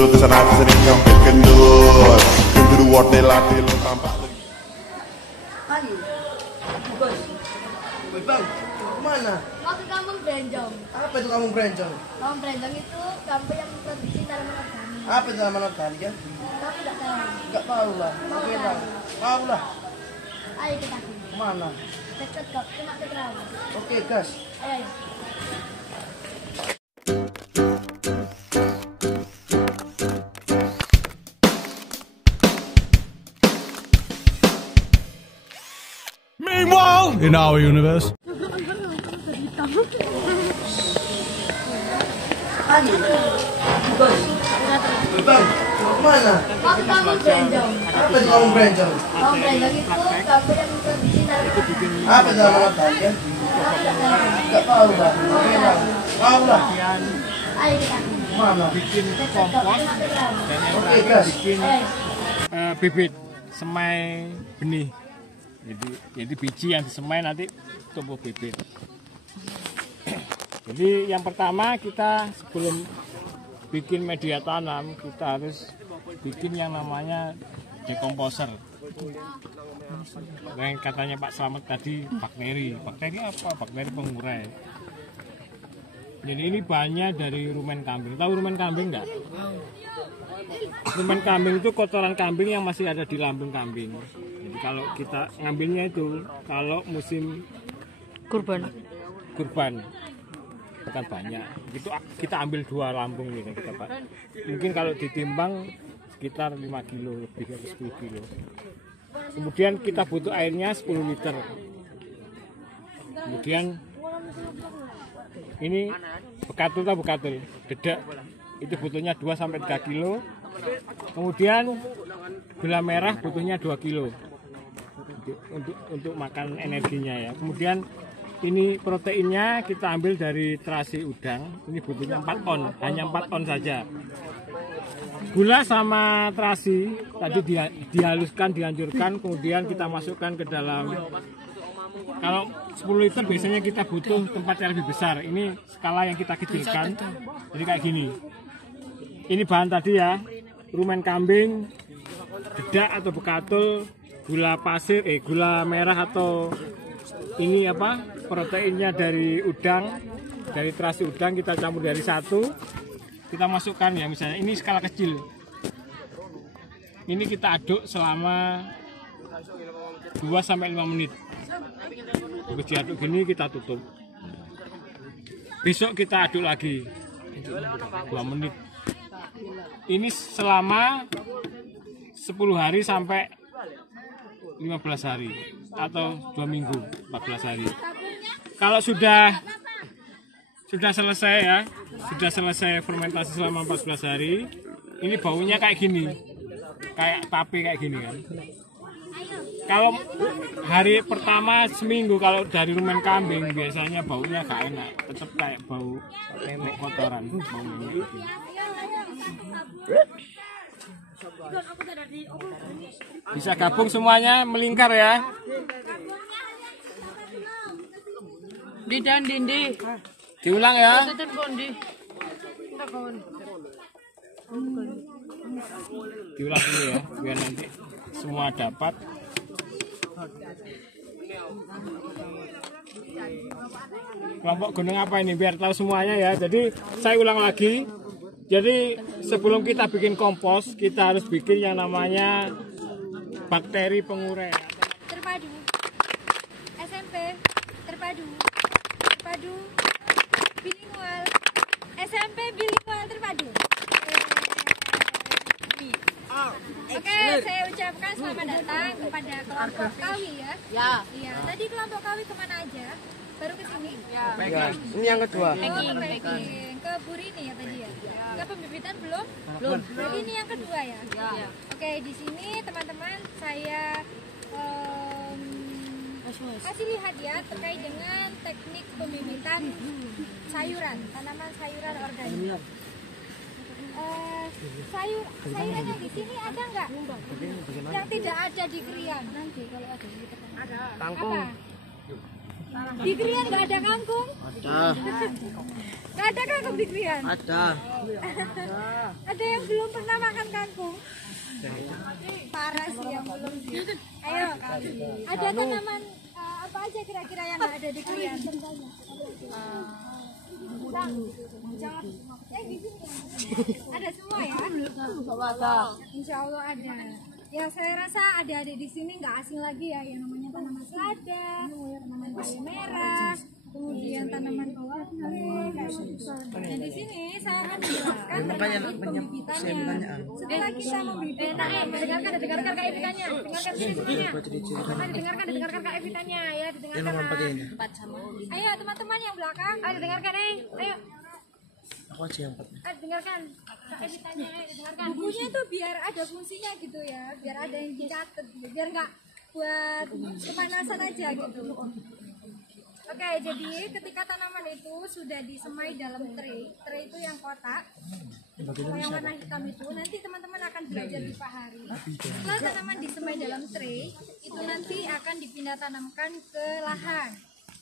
Kendul kesana sering nyongket kendul. Kendul wortel latih lo tampak. Ayo, bos. Bang, kemana? Mau ke Kampung Berenjong. Apa itu kampung Berenjong? Kampung Berenjong itu kampung yang produksi tanaman organik. Apa itu tanaman organik ya? Tapi nggak tahu. Enggak tahu lah. Oke lah. Tahu lah. Ayo kita ke Mana? dekat kok, cuma ke Terawang. Oke, gas. Ayo. Meanwhile, in our universe. Ayo, bos. Bang, kemana? Mau ke Kampung Berenjong. Apa itu kampung Berenjong? Kampung Berenjong itu kampung yang produksi tanaman organik. Apa itu tanaman organik ya? Tapi nggak tahu. Enggak tahu lah. Oke lah. Tahu lah. Ayo kita ke Mana? dekat kok, cuma ke Terawang. Oke, gas. Ayo. Bibit semai benih. Jadi biji yang disemai nanti tumbuh bibit. Jadi yang pertama kita sebelum bikin media tanam kita harus bikin yang namanya dekomposer. Yang katanya Pak Slamet tadi bakteri. Bakteri apa? Bakteri pengurai. Jadi ini bahannya dari rumen kambing. Tahu rumen kambing enggak? Rumen kambing itu kotoran kambing yang masih ada di lambung kambing. Jadi kalau kita ngambilnya itu kalau musim kurban bukan banyak. Itu kita ambil 2 lambung gitu kita Pak. Mungkin kalau ditimbang sekitar 5 kilo lebih dari 10 kilo. Kemudian kita butuh airnya 10 liter. Kemudian ini bekatul atau bekatul dedak itu butuhnya 2 sampai 3 kilo. Kemudian gula merah butuhnya 2 kilo untuk makan energinya ya. Kemudian ini proteinnya kita ambil dari terasi udang. Ini butuhnya 4 on, hanya 4 on saja. Gula sama terasi tadi dihaluskan, dihancurkan, kemudian kita masukkan ke dalam. Kalau 10 liter biasanya kita butuh tempat yang lebih besar. Ini skala yang kita kecilkan. Jadi kayak gini. Ini bahan tadi ya, rumen kambing, dedak atau bekatul, gula pasir, gula merah atau ini apa? Proteinnya dari udang, dari terasi udang kita campur dari 1. Kita masukkan ya misalnya ini skala kecil. Ini kita aduk selama 2 sampai 5 menit. Habis diaduk gini kita tutup. Besok kita aduk lagi 2 menit. Ini selama 10 hari sampai 15 hari atau 2 minggu 14 hari. Kalau sudah selesai ya, sudah selesai fermentasi selama 14 hari, ini baunya kayak gini, kayak tape kayak gini kan. Kalau hari pertama seminggu kalau dari rumen kambing biasanya baunya gak enak, tetap kayak bau kotoran, bau minyak. Bisa gabung semuanya melingkar ya. Di dan dindi. Diulang ya. Diulang dulu ya, biar nanti semua dapat. Kelompok gunung apa ini biar tahu semuanya ya. Jadi saya ulang lagi. Jadi sebelum kita bikin kompos, kita harus bikin yang namanya bakteri pengurai. Terpadu. SMP terpadu. Terpadu. Bilingual. SMP bilingual terpadu. Oke, saya ucapkan selamat datang kepada kelompok Kawi ya. Ya. Iya, tadi kelompok Kawi kemana aja? Baru ke sini? Ya. Ini yang kedua. Packing. Ke Burini ya tadi ya? Ke pembibitan belum? Belum. Jadi ini yang kedua ya? Ya. Oke, di sini teman-teman saya kasih lihat ya terkait dengan teknik pembibitan sayuran, tanaman sayuran organik. Sayurannya di sini ada nggak? Yang tidak ada di Krian nanti kalau ada di ada. Kangkung. Apa? Di Krian nggak ada kangkung? Ada. Nggak ada kangkung di Krian? Ada. Ada yang belum pernah makan kangkung? Parah sih yang belum sih. Ayo kali. Ada tanaman apa aja kira-kira yang nggak ada di kalian? Di sini. Ada semua ya? Insya Allah ada. Ya saya rasa adik-adik di sini nggak asing lagi ya yang namanya tanaman selada, tanaman bayam merah, kemudian tanaman bawang putih. Dan di sini saya akan menjelaskan terkait pembibitannya. Setelah kita membibit, dengarkan Kak Evitanya, dengarkan sini semuanya. Dengarkan Kak Evitanya ya, didengarkan. Ayo teman-teman yang belakang, ayo dengarkan ayo. Aku aja yang 4. Dengarkan Kak Evitanya, dengarkan. Bukunya tuh biar ada fungsinya gitu ya, biar ada yang dicatat, biar nggak buat kepanasan aja gitu. Oke, jadi ketika tanaman itu sudah disemai dalam tray itu yang kotak, yang warna hitam itu, nanti teman-teman akan belajar di Pak Hari. Setelah tanaman disemai dalam tray, itu nanti akan dipindah tanamkan ke lahan.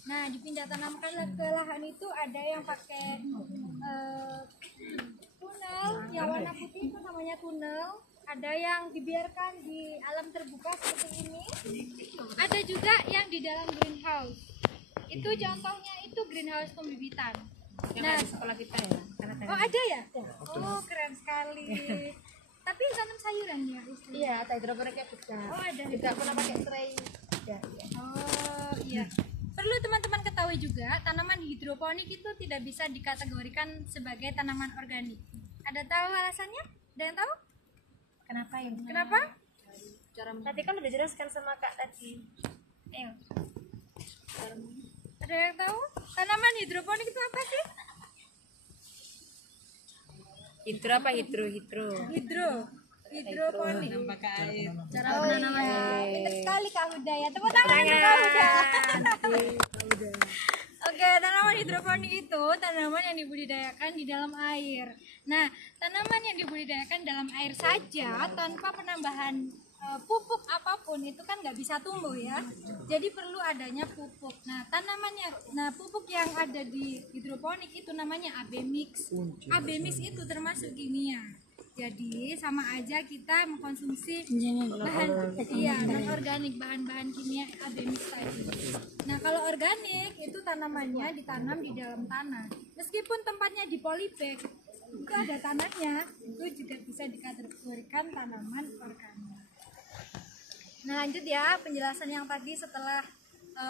Nah, dipindah tanamkan ke lahan itu ada yang pakai tunnel, yang warna putih itu namanya tunnel. Ada yang dibiarkan di alam terbuka seperti ini. Ada juga yang di dalam greenhouse. Itu contohnya itu greenhouse pembibitan. Nah, sekolah kita ya. Oh ada ya? Oh keren sekali. Tapi tanam sayuran ya? Iya, ada hidroponiknya juga. Oh ada. Tidak pernah pakai tray. Oh iya. Perlu teman-teman ketahui juga tanaman hidroponik itu tidak bisa dikategorikan sebagai tanaman organik. Ada tahu alasannya? Ada yang tahu? Kenapa ya? Kenapa? Tadi kan udah jelaskan sama Kak tadi. Ayo. Ada yang tahu? Tanaman hidroponik itu apa sih? Hidro apa hidroponik? Hidroponik. Pakai air. Cara penanamannya. Pintar sekali Kak Huda ya. Tepuk tangan untuk Kak Huda. Oke, tanaman hidroponik itu tanaman yang dibudidayakan di dalam air. Nah, tanaman yang dibudidayakan dalam air saja tanpa penambahan pupuk apapun itu kan nggak bisa tumbuh ya. Jadi perlu adanya pupuk. Nah, pupuk yang ada di hidroponik itu namanya AB mix. AB mix itu termasuk kimia. Jadi sama aja kita mengkonsumsi bahan non organik, bahan-bahan kimia AB mix tadi. Nah, kalau organik itu tanamannya ditanam di dalam tanah. Meskipun tempatnya di polybag, itu ada tanahnya, itu juga bisa dikategorikan tanaman organik. Nah lanjut ya penjelasan yang tadi setelah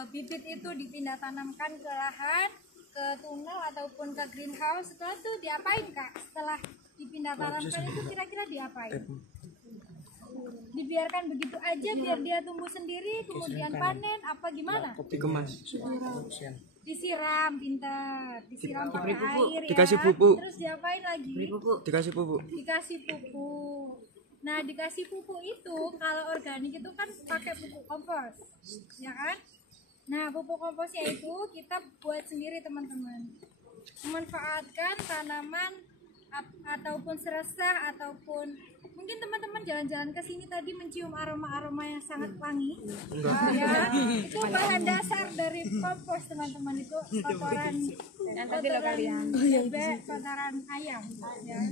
bibit itu dipindah tanamkan ke lahan, ke tunnel ataupun ke greenhouse. Setelah itu diapain Kak? Setelah dipindah tanamkan itu kira-kira diapain? Dibiarkan begitu aja biar dia tumbuh sendiri, kemudian panen apa gimana? Dikemas. Disiram, pintar. Disiram pakai air ya. Dikasih pupuk. Terus diapain lagi? Dikasih pupuk. Dikasih pupuk. Nah, dikasih pupuk itu kalau organik itu kan pakai pupuk kompos, ya kan? Nah, pupuk komposnya itu kita buat sendiri teman-teman. Memanfaatkan tanaman ataupun seresah ataupun mungkin teman-teman jalan-jalan ke sini tadi mencium aroma-aroma yang sangat wangi. Ya, itu bahan dasar dari kompos teman-teman, itu kotoran bebek, kotoran ayam. Ya.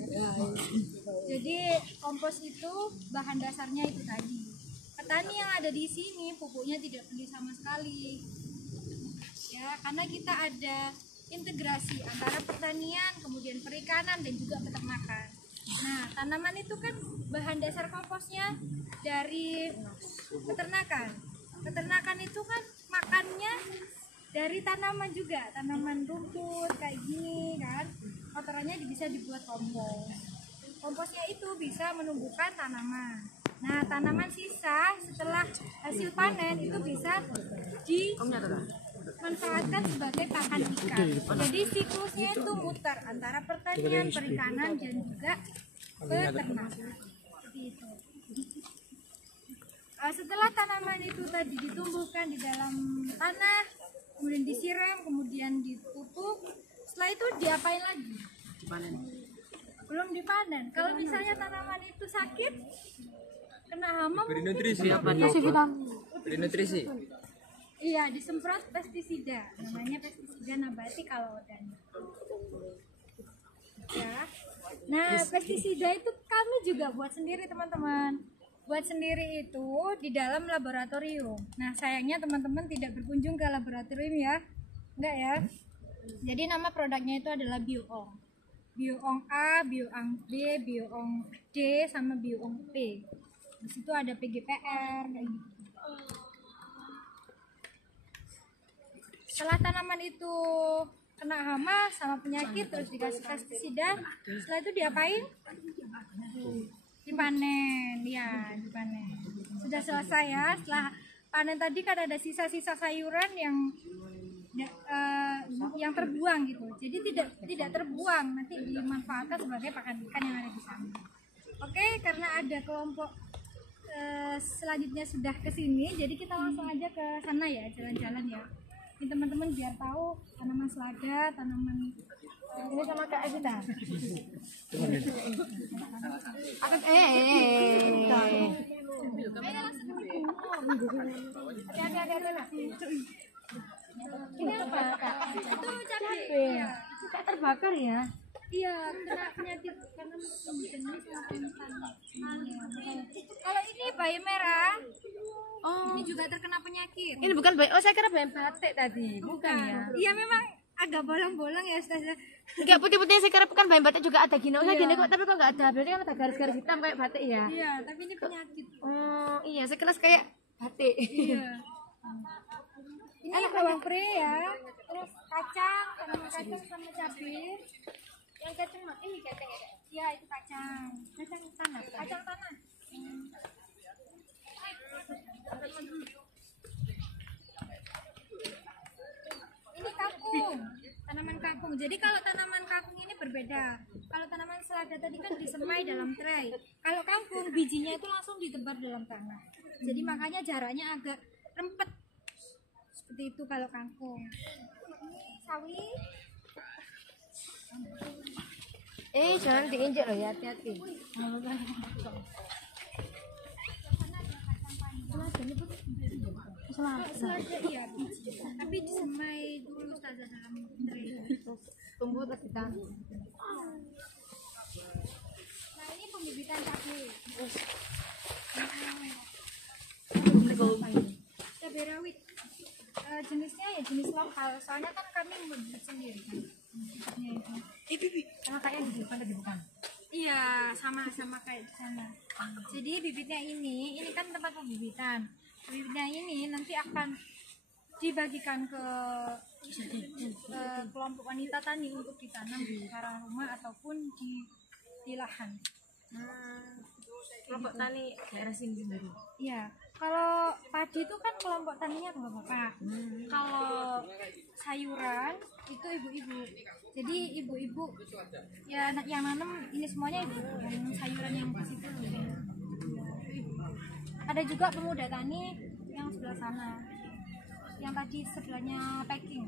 Jadi kompos itu bahan dasarnya itu tadi. Petani yang ada di sini pupuknya tidak beli sama sekali. Ya, karena kita ada integrasi antara pertanian, kemudian perikanan dan juga peternakan. Nah, tanaman itu kan bahan dasar komposnya dari peternakan. Peternakan itu kan makannya dari tanaman juga, tanaman rumput kayak gini kan. Kotorannya bisa dibuat kompos. Komposnya itu bisa menumbuhkan tanaman. Nah, tanaman sisa setelah hasil panen itu bisa dimanfaatkan sebagai pakan ikan. Jadi siklusnya itu muter antara pertanian, perikanan dan juga peternakan. Seperti itu. Setelah tanaman itu tadi ditumbuhkan di dalam tanah, kemudian disiram, kemudian dipupuk, setelah itu diapain lagi? Dipanen. Belum dipanen. Kalau misalnya tanaman itu sakit, kena hama, Beri nutrisi. Beri nutrisi. Iya, disemprot pestisida. Namanya pestisida nabati kalau organik. Ya. Nah, pestisida itu kami juga buat sendiri teman-teman. Buat sendiri itu di dalam laboratorium. Nah, sayangnya teman-teman tidak berkunjung ke laboratorium ya. Enggak ya. Jadi nama produknya itu adalah Bioong. Bioong A, Bioong B, Bioong D, sama Bioong P. Di situ ada PGPR kayak gitu. Setelah tanaman itu kena hama sama penyakit terus dikasih pestisida, setelah itu diapain? Dipanen, ya dipanen. Sudah selesai ya. Setelah panen tadi kan ada sisa-sisa sayuran yang terbuang gitu. Jadi tidak terbuang, nanti dimanfaatkan sebagai pakan ikan yang ada di sana. Oke, karena ada kelompok selanjutnya sudah ke sini, jadi kita langsung aja ke sana ya, jalan-jalan ya. Ini teman-teman biar tahu tanaman selada, tanaman ini sama Kak Evita. Akan hati-hati. Ini apa, Kak? Itu cabai. Iya. Suka terbakar ya? Iya, kena penyakit karena jenis Kalau ini bayi merah, ini juga terkena penyakit. Ini bukan bayi. Oh, saya kira bayi batik tadi. Bukan ya? Iya, memang agak bolong-bolong ya, Ustazah. Enggak putih-putih, saya kira bukan bayi batik juga ada gini. Oh, gini kok, tapi kok enggak ada. Berarti kan ada garis-garis hitam kayak batik ya? Iya, tapi ini penyakit. Oh, iya, saya kira kayak batik. Iya. Ini bawang pre ya, terus kacang, tanaman kacang sama cabai. Yang kacang ini kacang ya? Iya, itu kacang. Kacang tanah. Kacang tanah. Ini kangkung, tanaman kangkung. Jadi kalau tanaman kangkung ini berbeda. Kalau tanaman selada tadi kan disemai dalam tray. Kalau kangkung bijinya itu langsung ditebar dalam tanah. Jadi makanya jaraknya agak rempet. Seperti itu kalau kangkung. Ini sawi. Jangan diinjek loh ya, hati-hati. Selada iya biji. Tapi disemai dulu Ustazah dalam tray. Tumbuh terus kita. Nah, ini pembibitan cabai. Cabai rawit. Jenisnya ya jenis lokal. Soalnya kan kami membibit sendiri kan. Sama kayak yang di depan tadi bukan? Iya, sama kayak di sana. Jadi bibitnya ini kan tempat pembibitan. Bibitnya ini nanti akan dibagikan ke kelompok wanita tani untuk ditanam di karang rumah ataupun di lahan. Kelompok tani daerah sini sendiri. Iya, kalau padi itu kan kelompok taninya bapak-bapak. Kalau sayuran itu ibu-ibu. Jadi ibu-ibu ya yang nanam ini semuanya ibu. Yang sayuran yang ke situ. Ada juga pemuda tani yang sebelah sana. Yang tadi sebelahnya packing.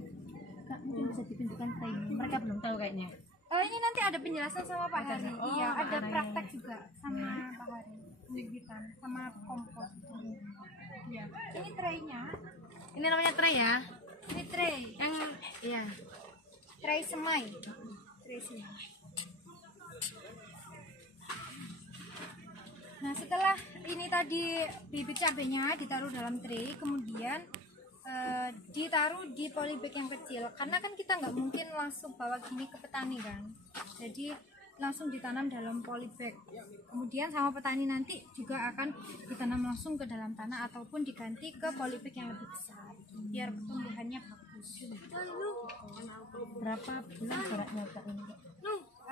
Kak, mungkin bisa ditunjukkan training. Mereka belum tahu kayaknya. Ini nanti ada penjelasan sama Pak Hari. Oh, Iya, Pak ada Hari. praktek juga sama Pak Hari. Pembibitan sama kompos. Iya. Ini traynya. Ini namanya tray ya? Ini tray. Yang iya. Tray semai. Tray semai. Nah, setelah ini tadi bibit cabenya ditaruh dalam tray, kemudian ditaruh di polybag yang kecil. Karena kan kita nggak mungkin langsung bawa gini ke petani kan. Jadi langsung ditanam dalam polybag. Kemudian sama petani nanti juga akan ditanam langsung ke dalam tanah ataupun diganti ke polybag yang lebih besar biar pertumbuhannya bagus. Berapa bulan jaraknya Kak ini?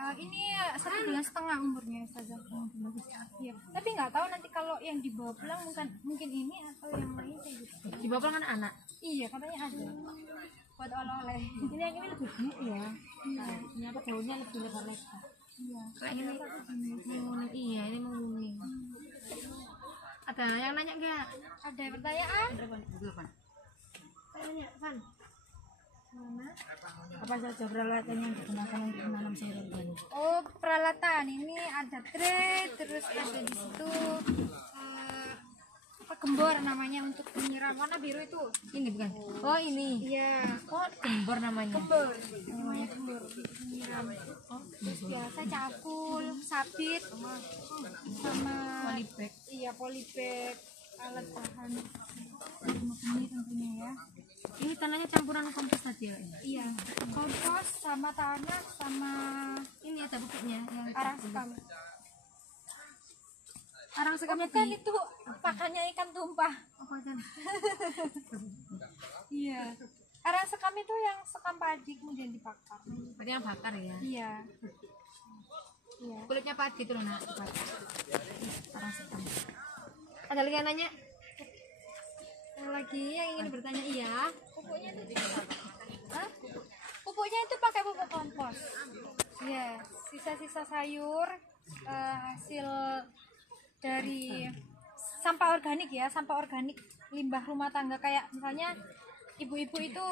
Ini 1,5 bulan umurnya Ustazah. Ya. Tapi nggak tahu nanti kalau yang dibawa pulang mungkin ini atau yang lain kayak gitu. Di bawah kan anak. Iya, katanya ada. Buat oleh-oleh. Ini yang ini lebih gemuk ya. Nah, ini apa daunnya lebih lebar-lebar. Iya. Kayak ini menguning. Iya, ini menguning. Ada yang nanya enggak? Ada pertanyaan? Tanya, Van. Mana? Apa saja peralatan yang digunakan untuk menanam sayur organik? Oh, peralatan ini ada tray, terus ada di situ apa gembor namanya untuk menyiram. Warna biru itu. Ini bukan? Oh ini. Iya, Oh gembor namanya. gembor. Namanya gembor menyiram. Terus biasa cakul, sabit, sama Polybag. iya polybag, alat bahan ini tentunya ya. Ini tanahnya campuran kompos tadi ya? Iya, kompos sama tanah sama Ini ada pupuknya yang arang sekam. arang sekamnya Kan itu pakannya ikan tumpah. apa kan? Iya. Arang sekam itu yang sekam padi kemudian dibakar. Berarti yang bakar ya? Iya. Iya. Kulitnya padi itu loh nak. Bakar. Arang sekam. Ada lagi yang nanya? Ada lagi yang ingin bertanya, iya. Pupuknya itu Hah? Pupuknya itu pakai pupuk kompos. Iya, sisa-sisa sayur hasil dari sampah organik ya, sampah organik limbah rumah tangga kayak misalnya ibu-ibu itu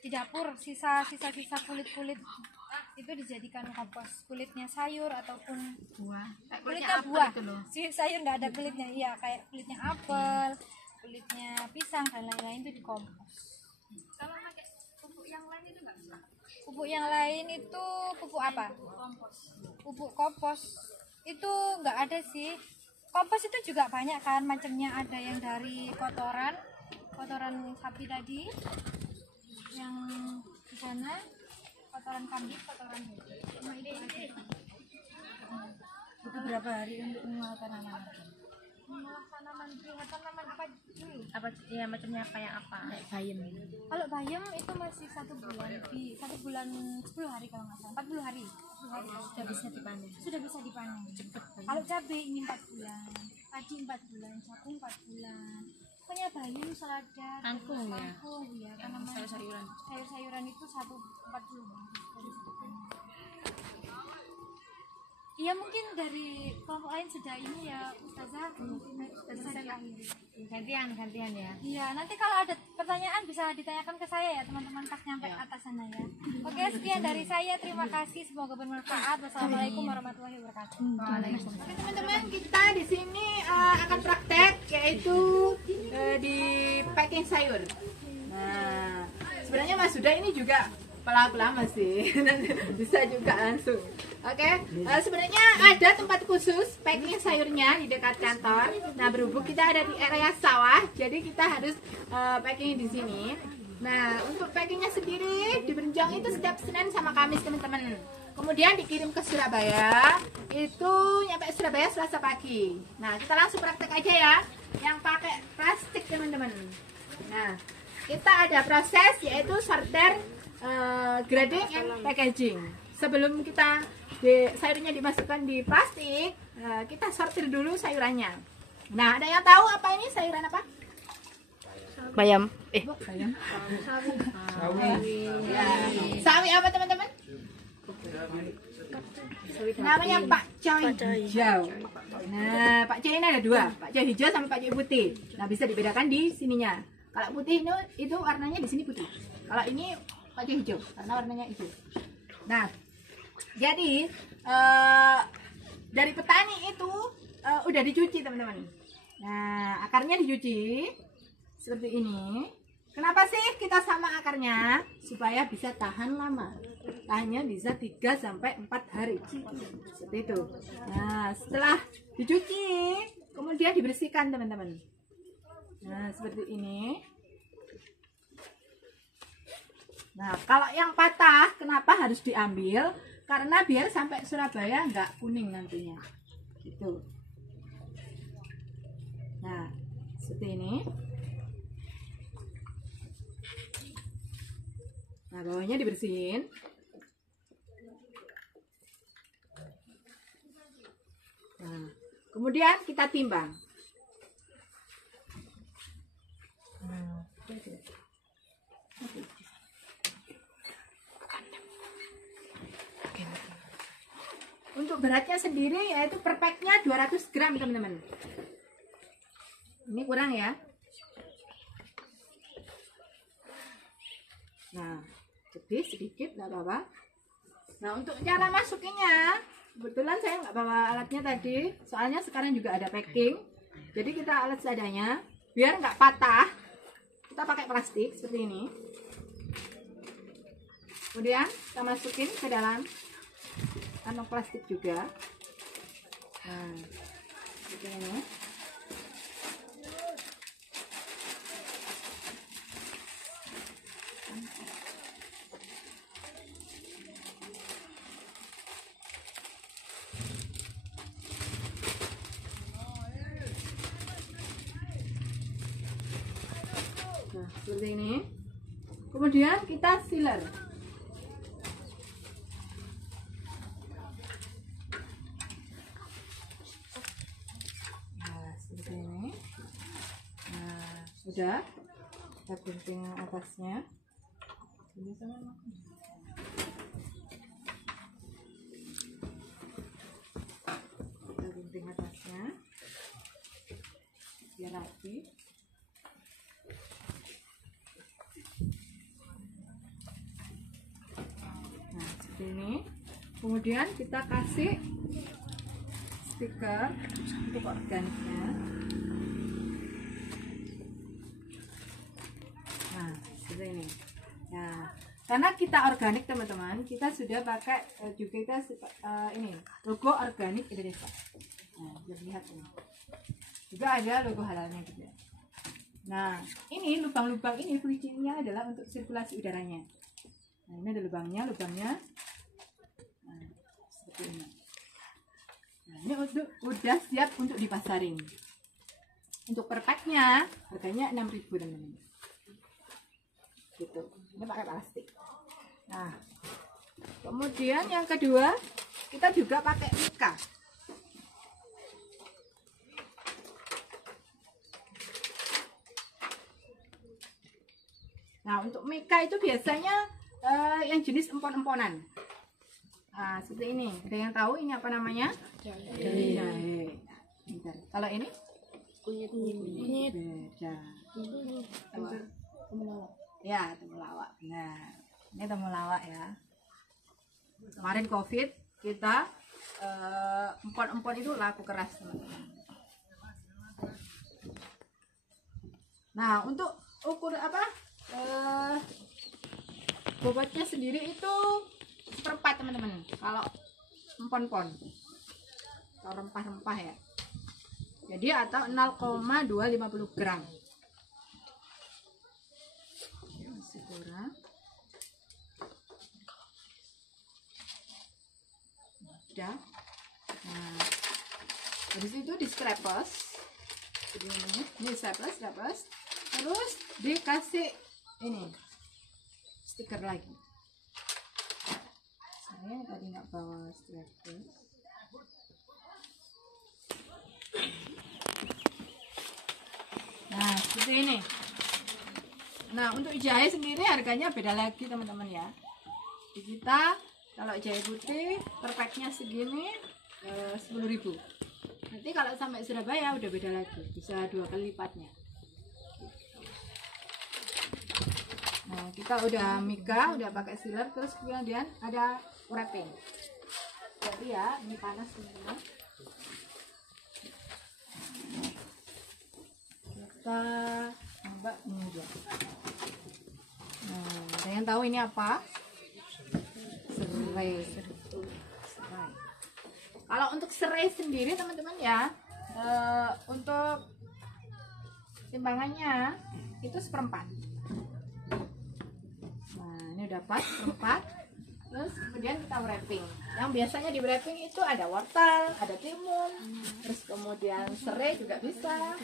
di dapur sisa-sisa kulit-kulit itu dijadikan kompos, kulitnya sayur ataupun Buah. Kayak kulitnya apel buah. itu loh. Sayur nggak ada kulitnya, iya kayak kulitnya apel, kulitnya pisang dan lain-lain itu dikompos. Kalau pakai pupuk yang lain itu nggak bisa. Pupuk yang lain itu pupuk apa? Pupuk kompos itu nggak ada sih. Kompos itu juga banyak kan macamnya, ada yang dari kotoran sapi tadi, yang di sana kotoran kambing, kotoran babi. Cuma itu aja. Itu berapa hari untuk mengolah tanaman? Mengolah tanaman tanaman apa dulu? Apa ya macamnya kayak apa? Kayak bayam. Kalau bayam itu masih 1 bulan lebih, 1 bulan 10 hari kalau nggak salah, 40 hari. 10 hari Sudah bisa dipanen. sudah bisa dipanen. Kalau cabai ini 4 bulan, padi 4 bulan, jagung 4 bulan. Pokoknya bayam, selada, Kangkung ya? kangkung ya, tanaman Sayur-sayuran. sayur-sayuran itu 40 hari baru bisa dipanen. Iya mungkin dari kelompok lain sudah ini ya Ustazah, bisa diakhiri. Gantian ya. Iya, nanti kalau ada pertanyaan bisa ditanyakan ke saya ya teman-teman pas nyampe atas sana ya. Oke, sekian dari saya. Terima kasih, semoga bermanfaat. Wassalamualaikum warahmatullahi wabarakatuh. Oke teman-teman, kita di sini akan praktek yaitu di packing sayur. Nah, sebenarnya Mas Huda ini juga pelaku lama sih, bisa juga langsung. Oke, sebenarnya ada tempat khusus packing sayurnya di dekat kantor. Nah, berhubung kita ada di area sawah, jadi kita harus packing di sini. Nah, untuk packingnya sendiri di Benjang itu setiap Senin sama Kamis teman-teman. Kemudian dikirim ke Surabaya, itu nyampe Surabaya Selasa pagi. Nah, kita langsung praktek aja ya, yang pakai plastik teman-teman. Nah, kita ada proses yaitu sorter, grading and packaging. Sebelum kita sayurnya dimasukkan di plastik, kita sortir dulu sayurannya. Nah, ada yang tahu apa ini sayuran apa? Bayam. Bayam. Sawi apa teman-teman? Namanya Pak Coy hijau. Nah, Pak Coy ini ada 2, Pak Coy hijau sama Pak Coy putih. Nah, bisa dibedakan di sininya. Kalau putih itu warnanya di sini putih. Kalau ini Pak Coy hijau karena warnanya hijau. Nah, jadi dari petani itu udah dicuci teman-teman. Nah, akarnya dicuci seperti ini. Kenapa sih kita sama akarnya? Supaya bisa tahan lama. Tahannya bisa 3-4 hari. Seperti itu. Nah, setelah dicuci, kemudian dibersihkan teman-teman. Nah, seperti ini. Nah, kalau yang patah, kenapa harus diambil? Karena biar sampai Surabaya nggak kuning nantinya. Gitu. Nah, seperti ini. Nah, bawahnya dibersihin. Nah, kemudian kita timbang. Untuk beratnya sendiri yaitu per packnya 200 gram teman-teman. Ini kurang ya. Nah, lebih sedikit nggak apa-apa. Nah, untuk cara masukinnya, kebetulan saya nggak bawa alatnya tadi, soalnya sekarang juga ada packing. Jadi kita alat seadanya. biar nggak patah, kita pakai plastik seperti ini. Kemudian kita masukin ke dalam kantong plastik juga. Nah, seperti ini. Nah, seperti ini. Kemudian kita sealer. Nah, seperti ini. Nah, sudah. Kita gunting atasnya. Ini sama. Kita gunting atasnya. Biar rapi. Ini kemudian kita kasih stiker untuk organiknya. Nah, seperti ini. Nah, karena kita organik teman-teman, kita sudah pakai juga kita ini logo organik Indonesia. Nah, bisa lihat ini. Juga ada logo halalnya juga. Nah, ini lubang-lubang ini fungsinya adalah untuk sirkulasi udaranya. Nah, ini ada lubangnya. Nah, seperti ini. Nah, ini udah siap untuk dipasarin. Untuk per packnya harganya 6.000 teman-teman. Gitu. Ini pakai plastik. Nah, kemudian yang kedua kita juga pakai mika. Nah, untuk mika itu biasanya yang jenis empon-emponan. Nah, seperti ini. Ada yang tahu ini apa namanya? Jahe. Bentar. Kalau ini? Kunyit. Beda. Temulawak. Ya, temulawak. Nah, ini temulawak ya. Kemarin COVID kita empon-empon itu laku keras, teman-teman. Nah, untuk ukur apa? Bobotnya sendiri itu seperempat teman-teman. Kalau empon-empon atau rempah-rempah ya, jadi atau 0,250 gram. Masih kurang. Udah. Nah, habis itu di scrapers. Ini scrapers. Terus dikasih ini stiker lagi. Saya tadi nggak bawa stiker. Nah, seperti ini. Nah, untuk jahe sendiri harganya beda lagi teman-teman ya. Di kita kalau jahe putih per packnya segini 10.000. Nanti kalau sampai Surabaya udah beda lagi, bisa 2 kali lipatnya. Nah, kita udah mika, udah pakai sealer, terus kemudian ada wrapping. Jadi ya, ini panas teman-teman. Kita coba ini aja. Nah, ada yang tahu ini apa? Serai. Kalau untuk serai sendiri teman-teman ya, untuk timbangannya itu seperempat. Ini udah pas seperempat. Terus kemudian kita wrapping. Yang biasanya di wrapping itu ada wortel, ada timun, terus kemudian serai juga bisa.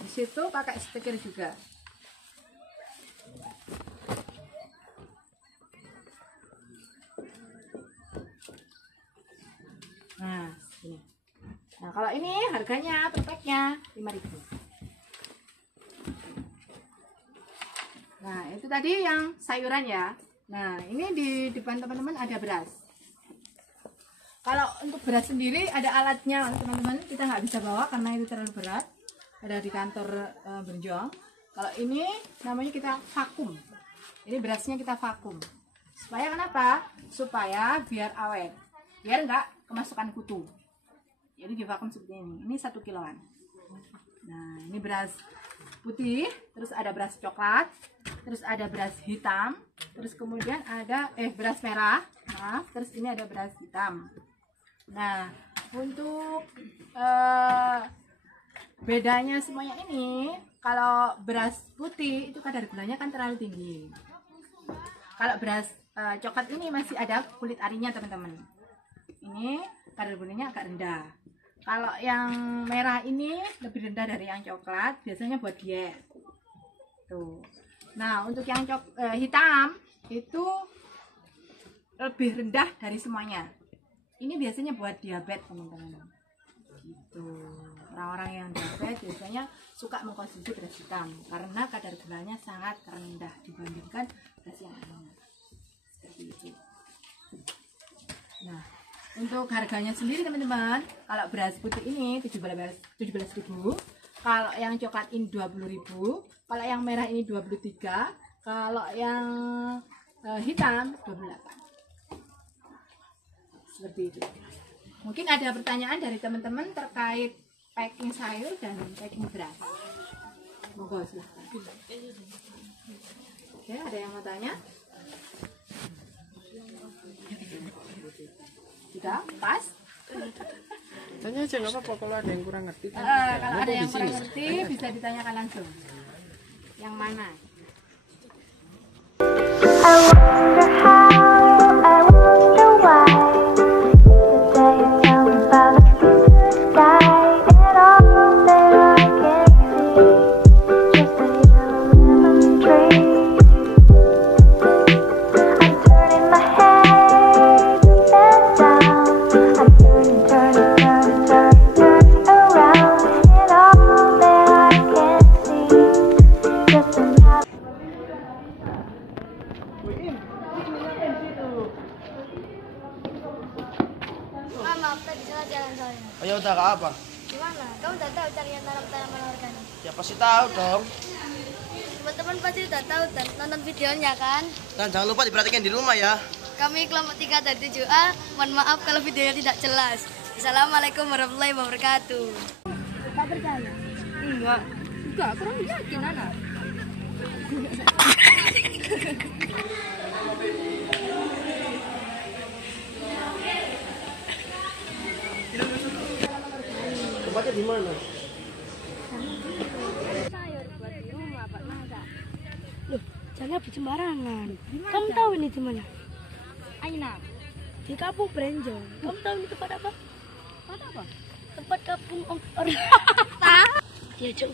Di situ pakai stiker juga. Kalau ini harganya per packnya 5.000. Nah, itu tadi yang sayuran ya. Nah, ini di depan teman-teman ada beras. Kalau untuk beras sendiri ada alatnya teman-teman, kita nggak bisa bawa karena itu terlalu berat. Ada di kantor Benjong. Kalau ini namanya kita vakum. Ini berasnya kita vakum. Supaya kenapa? Supaya biar awet, biar nggak kemasukan kutu. Jadi di vakum seperti ini. Ini 1 kiloan. Nah, ini beras putih, terus ada beras coklat, terus ada beras hitam, terus kemudian ada beras merah, maaf, terus ini ada beras hitam. Nah, untuk bedanya semuanya ini, kalau beras putih itu kadar gulanya kan terlalu tinggi. Kalau beras coklat ini masih ada kulit arinya teman-teman. Ini kadar gulanya agak rendah. Kalau yang merah ini lebih rendah dari yang coklat, biasanya buat diet. Tuh. Nah, untuk yang hitam itu lebih rendah dari semuanya. Ini biasanya buat diabetes, teman-teman. Gitu. Orang-orang yang diabetes biasanya suka mengkonsumsi beras hitam karena kadar gulanya sangat rendah dibandingkan beras yang lainnya. Seperti itu. Nah, untuk harganya sendiri teman-teman, kalau beras putih ini 17.000, kalau yang coklat ini 20.000, kalau yang merah ini 23, kalau yang hitam 28. Seperti itu. Mungkin ada pertanyaan dari teman-teman terkait packing sayur dan packing beras. Monggo silahkan. Oke, ada yang mau tanya? Sudah pas? Tanya aja nggak apa-apa kalau ada yang kurang ngerti. Kalau ada yang kurang ngerti bisa ditanyakan langsung. Yang mana? I wonder how, I wonder why. Today you tell me about the blue sky and all that I can see. Just a yellow lemon tree. I'm turning my head and down. I'm turning around and all that I can see. Just a yellow. Maaf, tadi salah jalan soalnya. Ayo udah ke apa? Gimana? Kamu udah tahu cari yang tanam tanaman organik? Ya pasti tahu dong. Teman-teman pasti udah tahu dan nonton videonya kan? Dan jangan lupa diperhatikan di rumah ya. Kami kelompok 3 dari 7A, mohon maaf kalau videonya tidak jelas. Assalamualaikum warahmatullahi wabarakatuh. Tak percaya? Enggak, kurang yakin anak. Tempatnya di mana? Sayur buat di rumah, Pak Masa. Loh, jangan habis sembarangan. Kamu tahu ini di mana? Aina. Di Kampung Brenjong. Kamu tahu ini tempat apa? Tempat apa? Tempat kampung orang. Tahu? Diajak